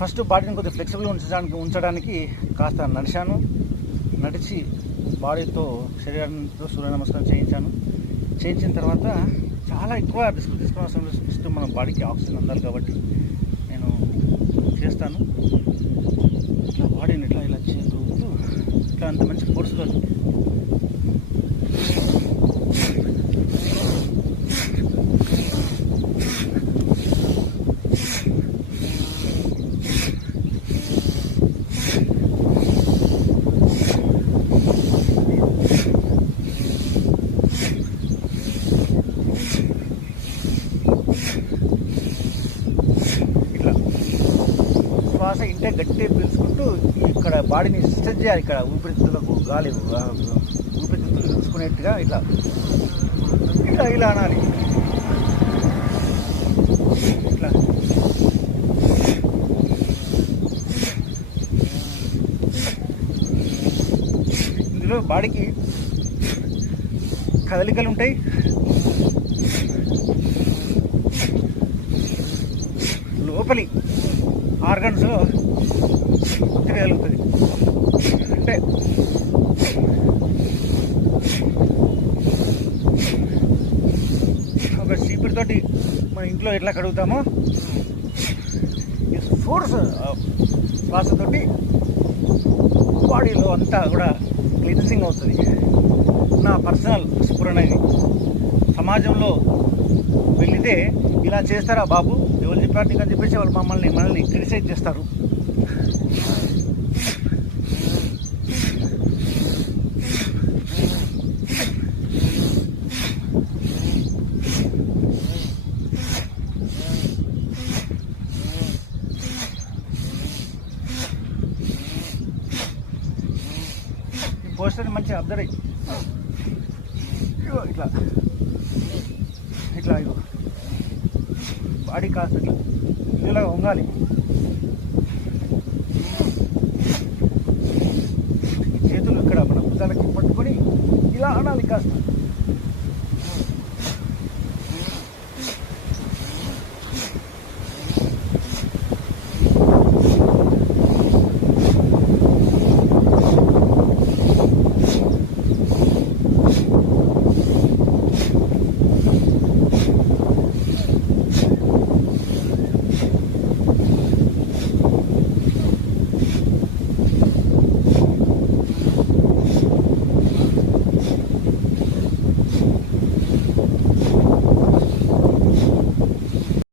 First బాడీని కొద్దిగా ఫ్లెక్సిబుల్గా ఉంచడానికి కాస్త నడిచి బాడీతో శరీరంతో సూర్య నమస్కారం చేయించిన తర్వాత చాలా ఎక్కువ రిస్క్ తీసుకోవాల్సిన ఫస్ట్ మన బాడీకి ఆక్సిజన్ అందాలి కాబట్టి నేను చేస్తాను. ఇట్లా బాడీని ఇలా చేస్తూ ఇట్లా అంత మంచి ఫోర్స్గా శ్వాస ఇంటే గట్టిగా పీల్చుకుంటూ ఇక్కడ బాడీని స్ట్రెచ్ చేయాలి. ఇక్కడ ఊపిరితిత్తులకు గాలి ఊపిరితిత్తులు పీల్చుకునేట్టుగా ఇలా అనాలి. ఇట్లా ఇందులో బాడీకి కదలికలు ఉంటాయి, లోపలి ఆర్గన్స్ తిరగలుగుతుంది. అంటే ఒక చీపురుతోటి మన ఇంట్లో ఎట్లా కడుగుతామో ఈ ఫోర్స్ శ్వాసతోటి బాడీలో అంతా కూడా క్లీన్సింగ్ అవుతుంది. నా పర్సనల్ స్ఫురణ ఇది. సమాజంలో వెళితే ఇలా చేస్తారా బాబు, ఎవరు చెప్పారు నీకు అని చెప్పేసి వాళ్ళు మనల్ని క్రిటిసైజ్ చేస్తారు. ఈ పోస్టర్ని మంచిగా అబ్జర్వ్ ఇట్లా ఇగో బాడీ కాస్త ఇలా వంగాలి. చేతులు ఇక్కడ మన భుజాలకి పట్టుకొని ఇలా అనాలి కాస్త.